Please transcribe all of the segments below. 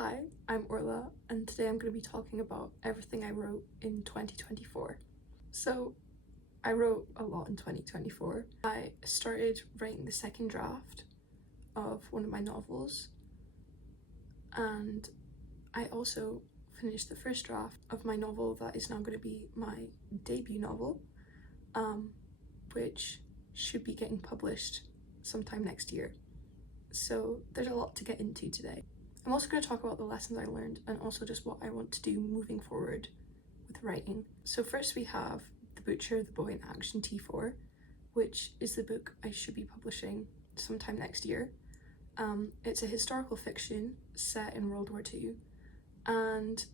Hi, I'm Orla, and today I'm going to be talking about everything I wrote in 2024. So, I wrote a lot in 2024. I started writing the second draft of one of my novels, and I also finished the first draft of my novel that is now going to be my debut novel, which should be getting published sometime next year. So, there's a lot to get into today. I'm also going to talk about the lessons I learned and also just what I want to do moving forward with writing. So first we have The Butcher, the Boy in Action T4, which is the book I should be publishing sometime next year. It's a historical fiction set in World War II, and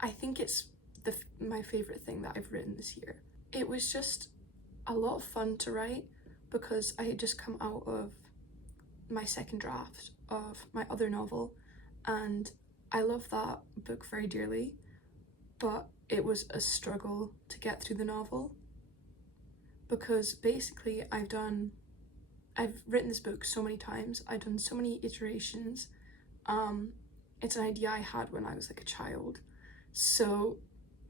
I think it's my favourite thing that I've written this year. It was just a lot of fun to write because I had just come out of my second draft of my other novel, and I love that book very dearly, but it was a struggle to get through the novel because basically I've written this book so many times, I've done so many iterations. It's an idea I had when I was like a child, so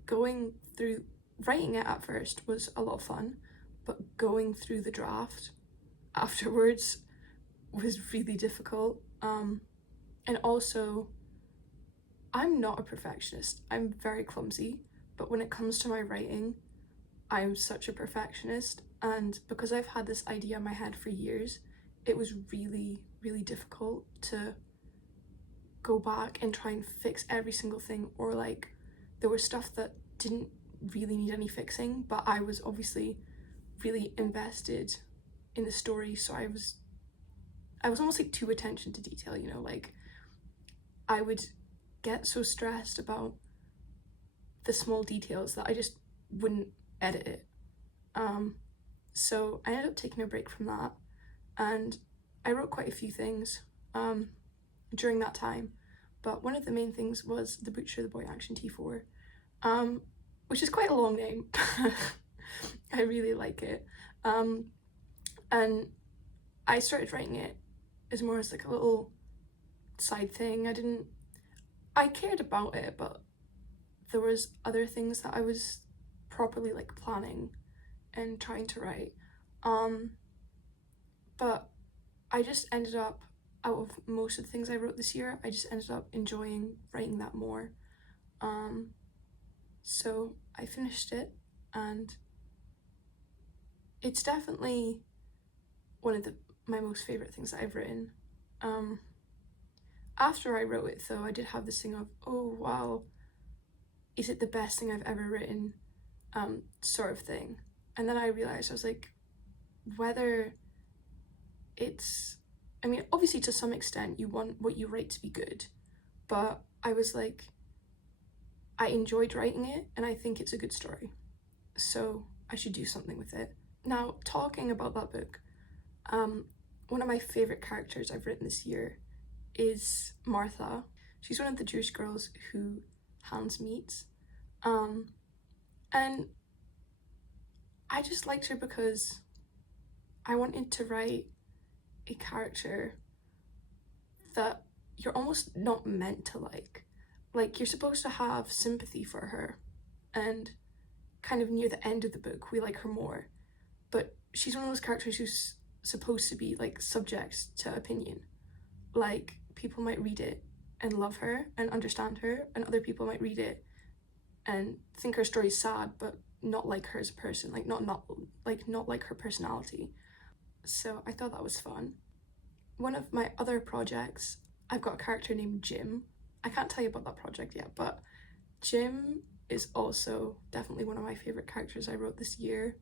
going through writing it at first was a lot of fun, but going through the draft afterwards was really difficult. And also, I'm not a perfectionist. I'm very clumsy, but when it comes to my writing, I'm such a perfectionist, and because I've had this idea in my head for years, it was really, really difficult to go back and try and fix every single thing, or like there was stuff that didn't really need any fixing, but I was obviously really invested in the story, so I was almost like too attention to detail, you know, like I would get so stressed about the small details that I just wouldn't edit it. So I ended up taking a break from that, and I wrote quite a few things during that time, but one of the main things was The Butcher, the Boy Action T4, which is quite a long name. I really like it. And I started writing it as more as like a little side thing. I cared about it, but there was other things that I was properly like planning and trying to write. But I just ended up, out of most of the things I wrote this year, I just ended up enjoying writing that more. So I finished it, and it's definitely one of my most favourite things that I've written. After I wrote it though, I did have this thing of, oh wow, is it the best thing I've ever written, sort of thing. And then I realised, I was like, whether it's, I mean, obviously to some extent you want what you write to be good, but I was like, I enjoyed writing it and I think it's a good story, so I should do something with it. Now, talking about that book, one of my favourite characters I've written this year is Martha. She's one of the Jewish girls who Hans meets, and I just liked her because I wanted to write a character that you're almost not meant to like you're supposed to have sympathy for her, and kind of near the end of the book we like her more, but she's one of those characters who's supposed to be like subject to opinion. Like, people might read it and love her and understand her, and other people might read it and think her story's sad but not like her as a person, like not like her personality. So I thought that was fun. One of my other projects, I've got a character named Jim. I can't tell you about that project yet, but Jim is also definitely one of my favourite characters I wrote this year.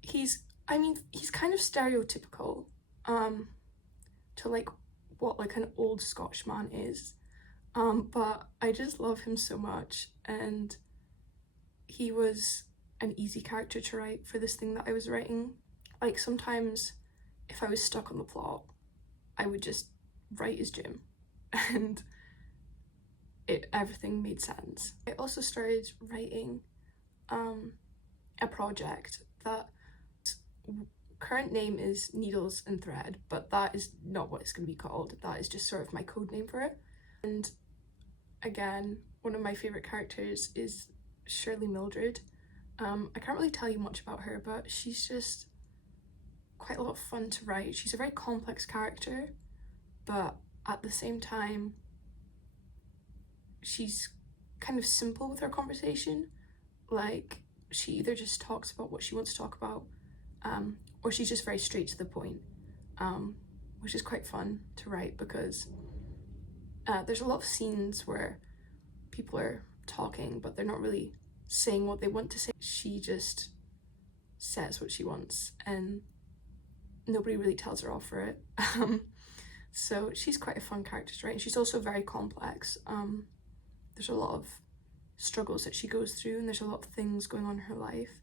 He's kind of stereotypical to like what like an old Scotch man is, but I just love him so much, and he was an easy character to write for this thing that I was writing. Like, sometimes if I was stuck on the plot, I would just write as Jim and everything made sense. I also started writing a project that current name is Needles and Thread, but that is not what it's going to be called. That is just sort of my code name for it. And again, one of my favourite characters is Shirley Mildred. I can't really tell you much about her, but she's just quite a lot of fun to write. She's a very complex character, but at the same time, she's kind of simple with her conversation. Like, she either just talks about what she wants to talk about, or she's just very straight to the point, which is quite fun to write because there's a lot of scenes where people are talking, but they're not really saying what they want to say. She just says what she wants, and nobody really tells her off for it. So she's quite a fun character to write, and she's also very complex. There's a lot of struggles that she goes through, and there's a lot of things going on in her life.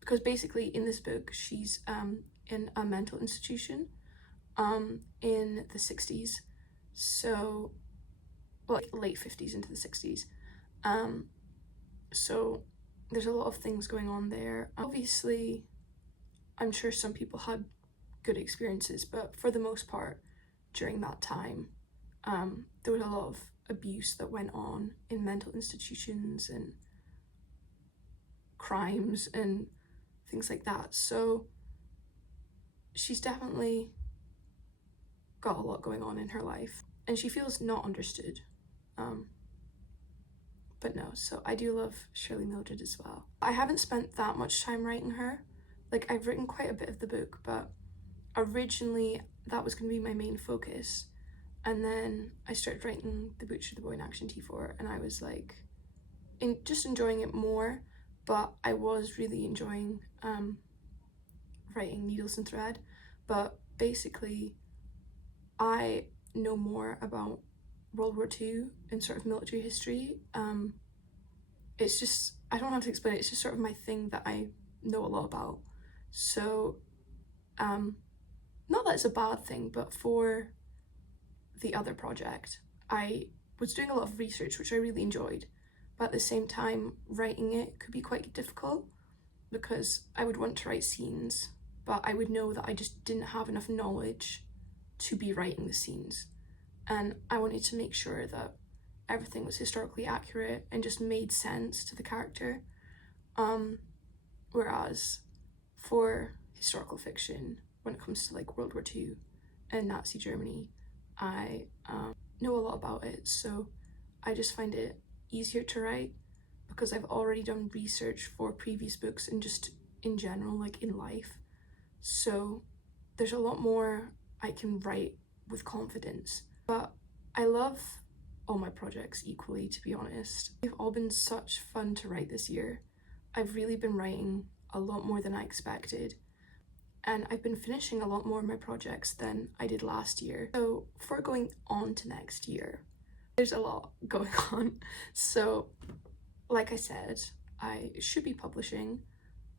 Because basically in this book, she's in a mental institution in the 60s. So, like late 50s into the 60s. So there's a lot of things going on there. Obviously, I'm sure some people had good experiences, but for the most part, during that time, there was a lot of abuse that went on in mental institutions and crimes and things like that. So she's definitely got a lot going on in her life, and she feels not understood. But no, so I do love Shirley Mildred as well. I haven't spent that much time writing her. Like, I've written quite a bit of the book, but originally that was going to be my main focus. And then I started writing The Butcher, the Boy in Action T4, and I was like, just enjoying it more, but I was really enjoying writing Needles and Thread. But basically, I know more about World War II and sort of military history. It's just, I don't know how to explain it, it's just sort of my thing that I know a lot about. So, not that it's a bad thing, but for the other project, I was doing a lot of research, which I really enjoyed, but at the same time, writing it could be quite difficult because I would want to write scenes, but I would know that I just didn't have enough knowledge to be writing the scenes. And I wanted to make sure that everything was historically accurate and just made sense to the character. Whereas for historical fiction, when it comes to like World War II and Nazi Germany, I know a lot about it, so I just find it easier to write because I've already done research for previous books and just in general, like in life. So there's a lot more I can write with confidence. But I love all my projects equally, to be honest. They've all been such fun to write this year. I've really been writing a lot more than I expected, and I've been finishing a lot more of my projects than I did last year. So for going on to next year, there's a lot going on. So like I said, I should be publishing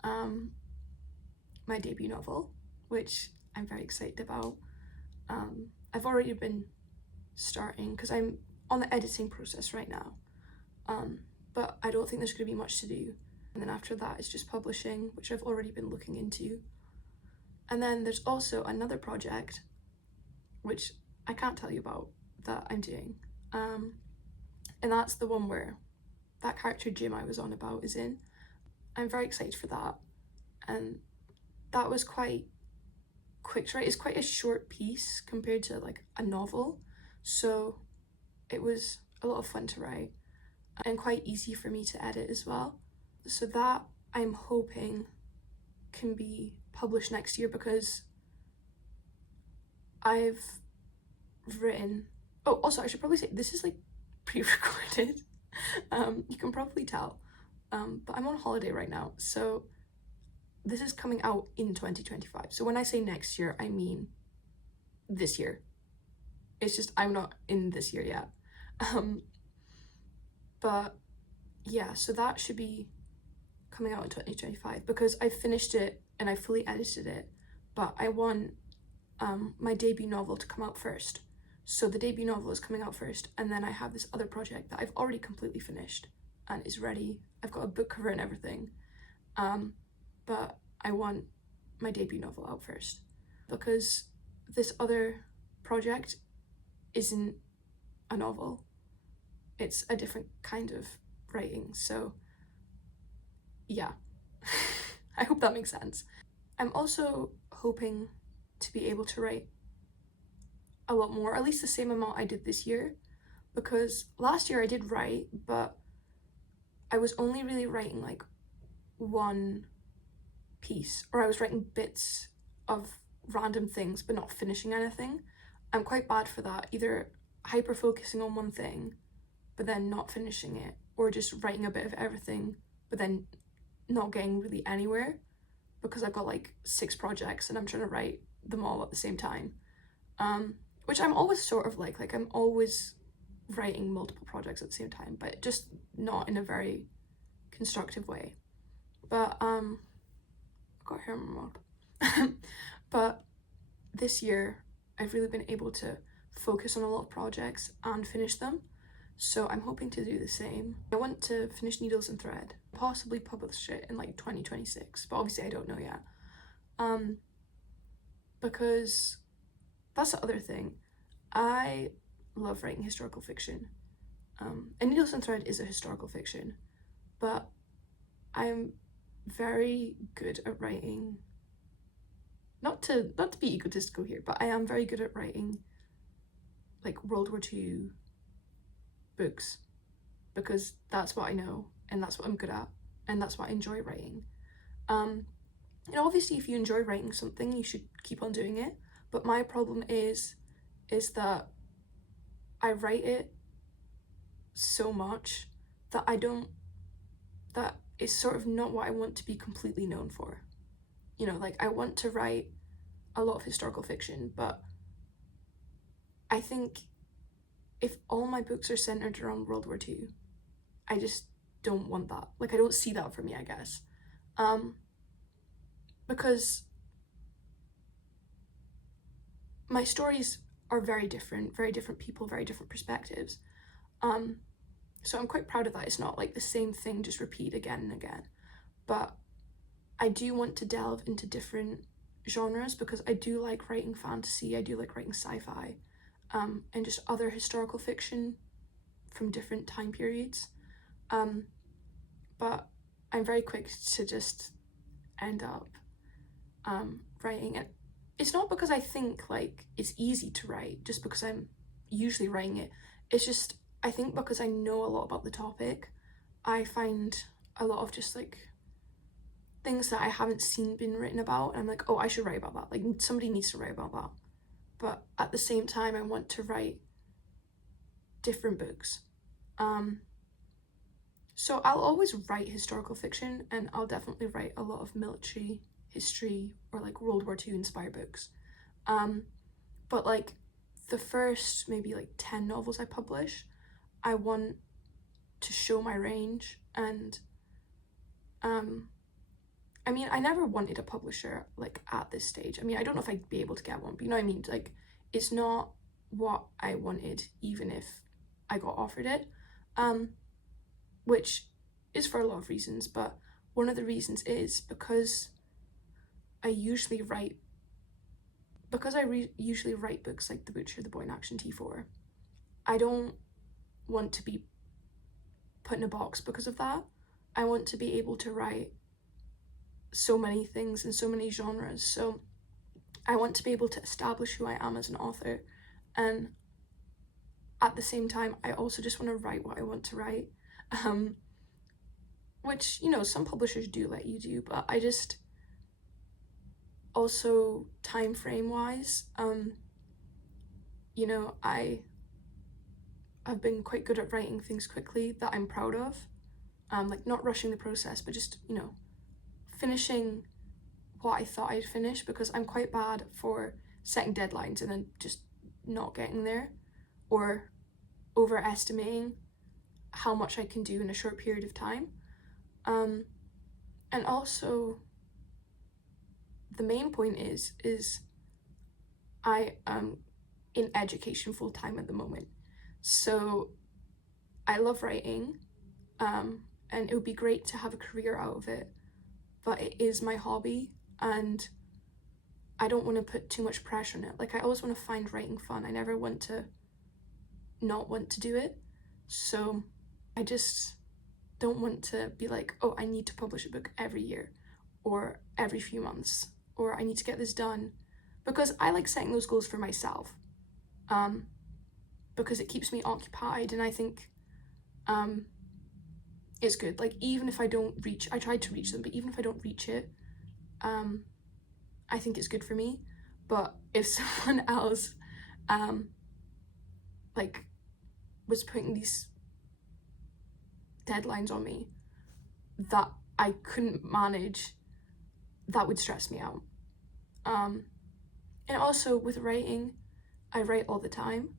my debut novel, which I'm very excited about. I've already been starting because I'm on the editing process right now, but I don't think there's going to be much to do. And then after that, it's just publishing, which I've already been looking into. And then there's also another project, which I can't tell you about, that I'm doing. And that's the one where that character Jim I was on about is in. I'm very excited for that. And that was quite quick to write. It's quite a short piece compared to like a novel. So it was a lot of fun to write and quite easy for me to edit as well. So that I'm hoping can be published next year because I've written, oh, also I should probably say this is like pre-recorded. You can probably tell, but I'm on holiday right now, so this is coming out in 2025. So when I say next year, I mean this year. It's just I'm not in this year yet. But yeah, so that should be coming out in 2025 because I finished it and I fully edited it, but I want my debut novel to come out first. So the debut novel is coming out first, and then I have this other project that I've already completely finished and is ready. I've got a book cover and everything, but I want my debut novel out first, because this other project isn't a novel. It's a different kind of writing, so yeah. I hope that makes sense. I'm also hoping to be able to write a lot more, at least the same amount I did this year, because last year I did write, but I was only really writing like one piece, or I was writing bits of random things but not finishing anything. I'm quite bad for that, either hyper focusing on one thing but then not finishing it, or just writing a bit of everything but then not getting really anywhere, because I've got like 6 projects and I'm trying to write them all at the same time, which I'm always sort of like I'm always writing multiple projects at the same time, but just not in a very constructive way. But I got hair in my mouth. But this year I've really been able to focus on a lot of projects and finish them, so I'm hoping to do the same. I want to finish Needles and Thread, possibly publish it in like 2026, but obviously I don't know yet, because that's the other thing. I love writing historical fiction, and Needles and Thread is a historical fiction, but I'm very good at writing, not to be egotistical here, but I am very good at writing like World War II books, because that's what I know and that's what I'm good at and that's what I enjoy writing. Obviously if you enjoy writing something you should keep on doing it, but my problem is that I write it so much that that is sort of not what I want to be completely known for. Like I want to write a lot of historical fiction, but I think if all my books are centered around World War II, I just don't want that. Like I don't see that for me, I guess. Because my stories are very different people, very different perspectives. So I'm quite proud of that. It's not like the same thing just repeat again and again. But I do want to delve into different genres, because I do like writing fantasy, I do like writing sci-fi, and just other historical fiction from different time periods. But I'm very quick to just end up writing it. It's not because I think like it's easy to write, just because I'm usually writing it. It's just, I think because I know a lot about the topic, I find a lot of just like things that I haven't seen been written about, and I'm like, oh, I should write about that. Like somebody needs to write about that. But at the same time, I want to write different books. So I'll always write historical fiction, and I'll definitely write a lot of military history or like World War II inspired books. But like the first maybe like 10 novels I publish, I want to show my range. And I mean, I never wanted a publisher like at this stage. I mean, I don't know if I'd be able to get one, but you know what I mean? Like, it's not what I wanted, even if I got offered it, which is for a lot of reasons, but one of the reasons is because I usually write books like The Butcher, The Boy in Action, T4. I don't want to be put in a box because of that. I want to be able to write so many things in so many genres. So I want to be able to establish who I am as an author, and at the same time I also just want to write what I want to write, which some publishers do let you do, but I just also time frame wise, I have been quite good at writing things quickly that I'm proud of, like not rushing the process, but just finishing what I thought I'd finish, because I'm quite bad for setting deadlines and then just not getting there, or overestimating how much I can do in a short period of time. And also the main point is I am in education full time at the moment, so I love writing, and it would be great to have a career out of it, but it is my hobby, and I don't want to put too much pressure on it. Like, I always want to find writing fun. I never want to not want to do it. So I just don't want to be like, oh, I need to publish a book every year or every few months, or I need to get this done, because I like setting those goals for myself, because it keeps me occupied, and I think it's good. Like, even if I don't reach, I tried to reach them, but even if I don't reach it, I think it's good for me. But if someone else like was putting these deadlines on me that I couldn't manage, that would stress me out. And also with writing, I write all the time,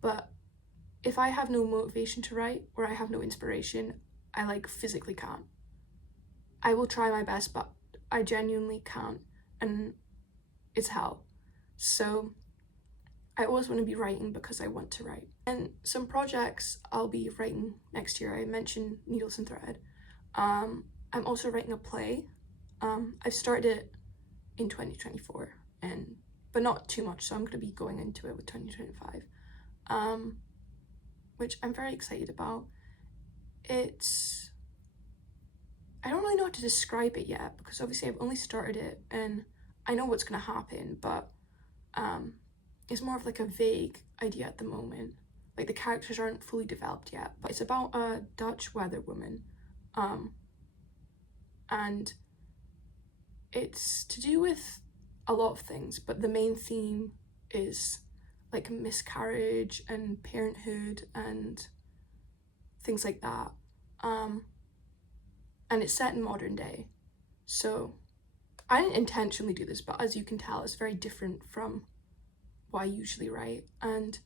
but if I have no motivation to write or I have no inspiration, I like physically can't. I will try my best, but I genuinely can't, and it's hell. So I always want to be writing because I want to write. And some projects I'll be writing next year, I mentioned Needles and Thread. I'm also writing a play. I've started it in 2024, but not too much, so I'm going to be going into it with 2025, which I'm very excited about. I don't really know how to describe it yet, because obviously I've only started it and I know what's going to happen, but it's more of like a vague idea at the moment. Like, the characters aren't fully developed yet, but it's about a Dutch weather woman, and it's to do with a lot of things, but the main theme is like miscarriage and parenthood and things like that. And it's set in modern day. So I didn't intentionally do this, but as you can tell, it's very different from what I usually write. And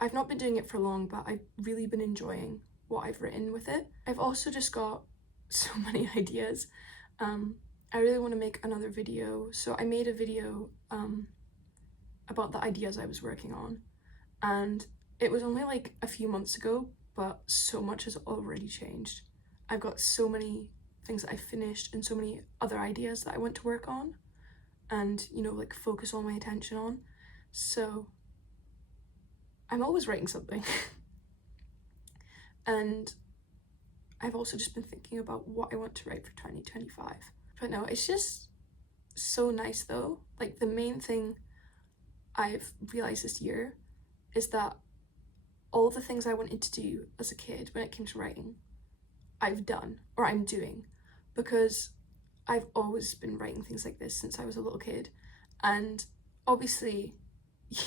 I've not been doing it for long, but I've really been enjoying what I've written with it. I've also just got so many ideas. I really want to make another video. So I made a video about the ideas I was working on, and it was only like a few months ago, but so much has already changed. I've got so many things that I finished and so many other ideas that I want to work on and, you know, like focus all my attention on. So I'm always writing something. And I've also just been thinking about what I want to write for 2025. But no, it's just so nice though. Like, the main thing I've realized this year is that all the things I wanted to do as a kid when it came to writing, I've done, or I'm doing, because I've always been writing things like this since I was a little kid. And obviously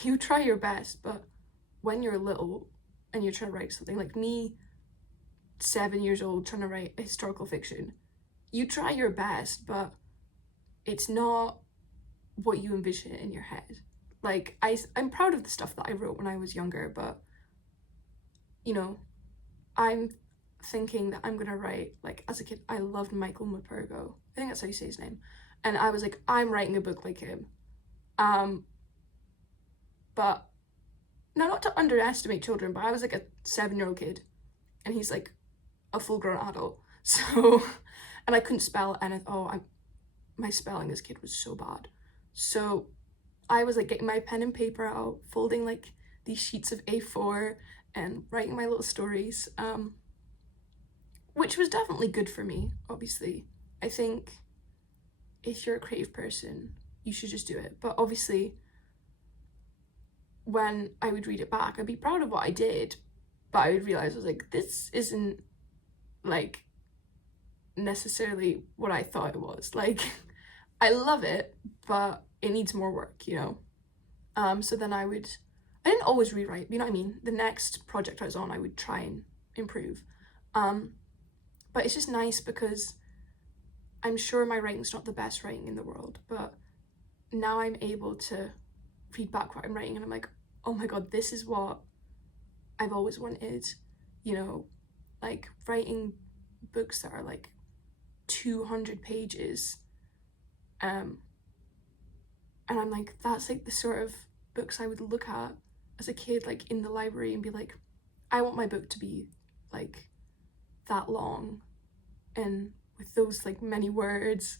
you try your best, but when you're little and you're trying to write something, like me, 7 years old, trying to write a historical fiction, you try your best, but it's not what you envision it in your head. Like, I'm proud of the stuff that I wrote when I was younger, but, you know, I'm thinking that I'm gonna write, like, as a kid, I loved Michael Morpurgo. I think that's how you say his name. And I was like, I'm writing a book like him. But, now, not to underestimate children, but I was like a 7-year-old kid, and he's like a full-grown adult. So, and I couldn't spell, and my spelling as a kid was so bad. So I was like getting my pen and paper out, folding like these sheets of A4 and writing my little stories, which was definitely good for me, obviously. I think if you're a creative person, you should just do it. But obviously, when I would read it back, I'd be proud of what I did, but I would realize, I was like, this isn't like necessarily what I thought it was. Like, I love it, but it needs more work, you know? So then I didn't always rewrite, you know what I mean? The next project I was on, I would try and improve. But it's just nice because I'm sure my writing's not the best writing in the world, but now I'm able to read back what I'm writing and I'm like, oh my god, this is what I've always wanted, you know, like writing books that are like 200 pages, and I'm like, that's like the sort of books I would look at as a kid, like in the library, and be like, I want my book to be like that long and with those like many words,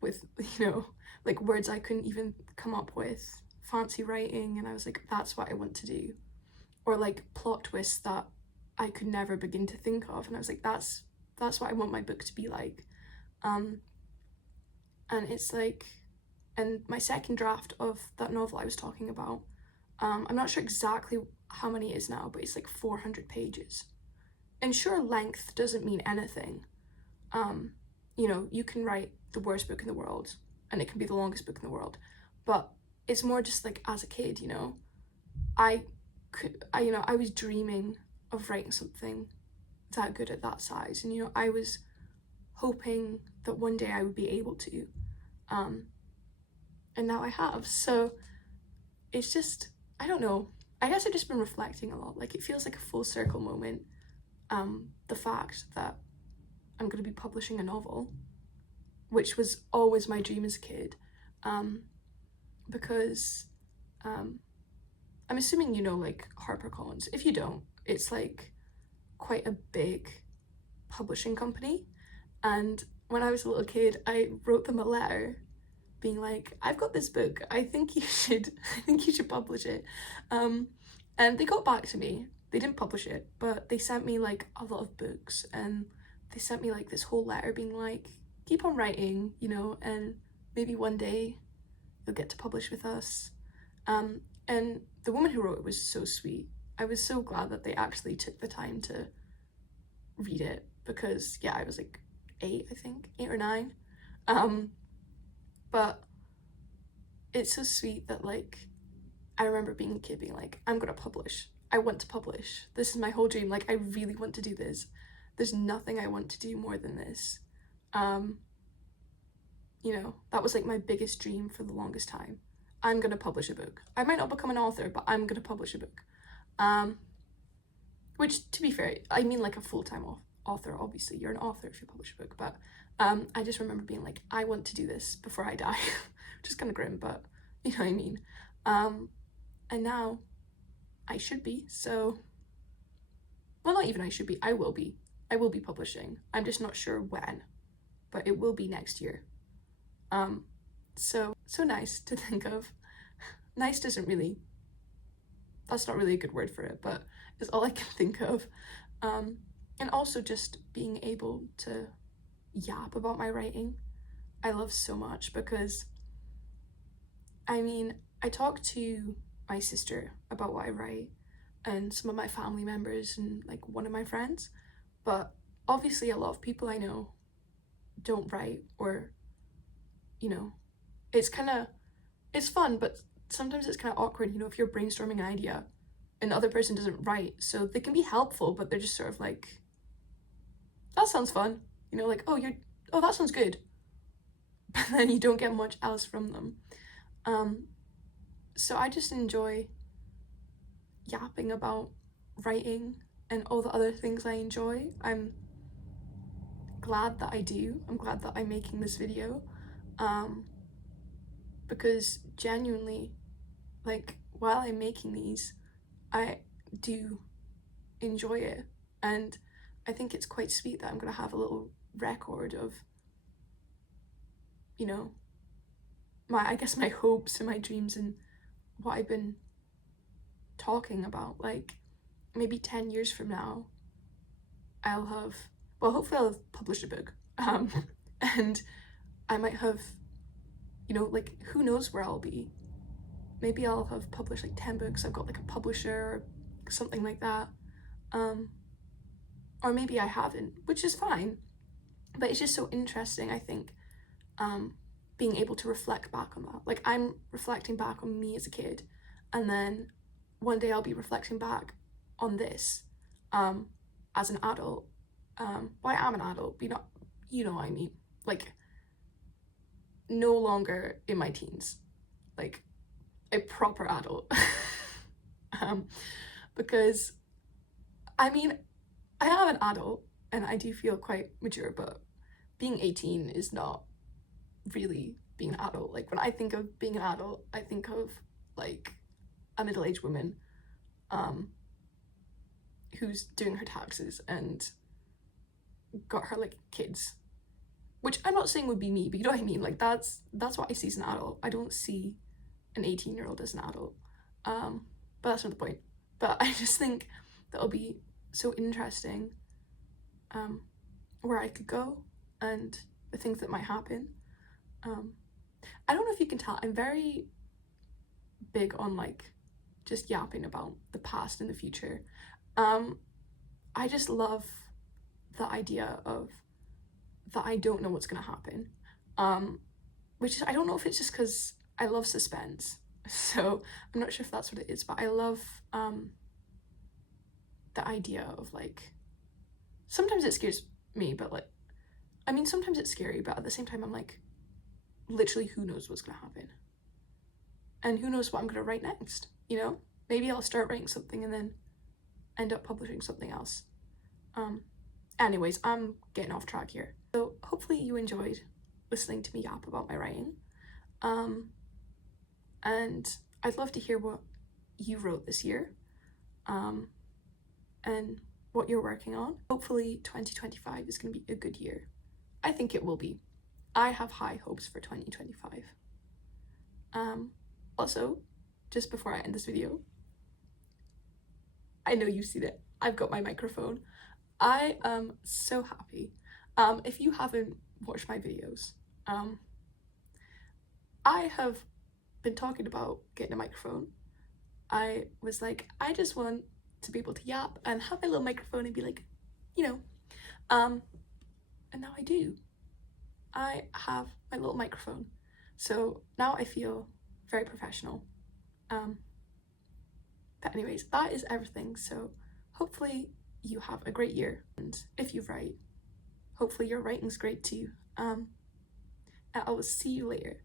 with, you know, like words I couldn't even come up with, fancy writing, and I was like, that's what I want to do. Or like plot twists that I could never begin to think of, and I was like, that's what I want my book to be like. And it's like, and my second draft of that novel I was talking about, I'm not sure exactly how many it is now, but it's like 400 pages. And sure, length doesn't mean anything. You know, you can write the worst book in the world and it can be the longest book in the world, but it's more just like, as a kid, you know, I was dreaming of writing something that good at that size, and you know, I was hoping that one day I would be able to, and now I have. So it's just, I don't know, I guess I've just been reflecting a lot. Like, it feels like a full circle moment, the fact that I'm going to be publishing a novel, which was always my dream as a kid, because I'm assuming you know, like, HarperCollins. If you don't, it's like quite a big publishing company, and when I was a little kid, I wrote them a letter being like, I've got this book, I think you should publish it. And they got back to me. They didn't publish it, but they sent me like a lot of books, and they sent me like this whole letter being like, keep on writing, you know, and maybe one day you'll get to publish with us. And the woman who wrote it was so sweet. I was so glad that they actually took the time to read it, because yeah, I was like 8 or 9. But it's so sweet that, like, I remember being a kid being like, I'm gonna publish. I want to publish. This is my whole dream. Like, I really want to do this. There's nothing I want to do more than this. You know, that was like my biggest dream for the longest time. I'm gonna publish a book. I might not become an author, but I'm gonna publish a book. Which, to be fair, I mean like a full-time author. Obviously, you're an author if you publish a book, but I just remember being like, I want to do this before I die. Which is kind of grim, but you know what I mean. And now I should be, so, well, not even I should be, I will be publishing. I'm just not sure when, but it will be next year. So nice to think of. Nice doesn't really, that's not really a good word for it, but it's all I can think of. And also just being able to yap about my writing, I love so much, because I mean, I talk to my sister about what I write, and some of my family members, and like one of my friends, but obviously a lot of people I know don't write, or, you know, it's fun, but sometimes it's kind of awkward, you know, if you're brainstorming an idea and the other person doesn't write, so they can be helpful, but they're just sort of like, that sounds fun, you know, like, oh, that sounds good, but then you don't get much else from them. So I just enjoy yapping about writing and all the other things I enjoy. I'm glad that I do. I'm glad that I'm making this video, because genuinely, like, while I'm making these, I do enjoy it, and I think it's quite sweet that I'm gonna have a little record of, you know, my hopes and my dreams and what I've been talking about. Like, maybe 10 years from now, hopefully I'll have published a book, and I might have, you know, like, who knows where I'll be. Maybe I'll have published like 10 books, I've got like a publisher or something like that, or maybe I haven't, which is fine, but it's just so interesting, I think, being able to reflect back on that. Like, I'm reflecting back on me as a kid, and then one day I'll be reflecting back on this as an adult. Well, I am an adult, but you know what I mean, like, no longer in my teens, like a proper adult. Because I mean, I am an adult and I do feel quite mature, but being 18 is not really being an adult. Like, when I think of being an adult, I think of like a middle-aged woman who's doing her taxes and got her like kids which I'm not saying would be me, but you know what I mean, like that's what I see as an adult. I don't see an 18-year-old as an adult, but that's not the point. But I just think that'll be so interesting, where I could go and the things that might happen. I don't know if you can tell, I'm very big on like just yapping about the past and the future. I just love the idea of that I don't know what's gonna happen, which is, I don't know if it's just because I love suspense, so I'm not sure if that's what it is, but I love the idea of like, sometimes it scares me, but like, I mean, sometimes it's scary, but at the same time I'm like, literally who knows what's gonna happen, and who knows what I'm gonna write next, you know? Maybe I'll start writing something and then end up publishing something else. Anyways, I'm getting off track here. So hopefully you enjoyed listening to me yap about my writing. And I'd love to hear what you wrote this year, and what you're working on. Hopefully 2025 is going to be a good year. I think it will be. I have high hopes for 2025. Also, just before I end this video, I know you've seen it. I've got my microphone. I am so happy. If you haven't watched my videos, I have been talking about getting a microphone. I was like, I just want to be able to yap and have my little microphone and be like, you know, and now I do. I have my little microphone. So now I feel very professional. But anyways, that is everything. So hopefully you have a great year, and if you write, hopefully your writing's great too. And I will see you later.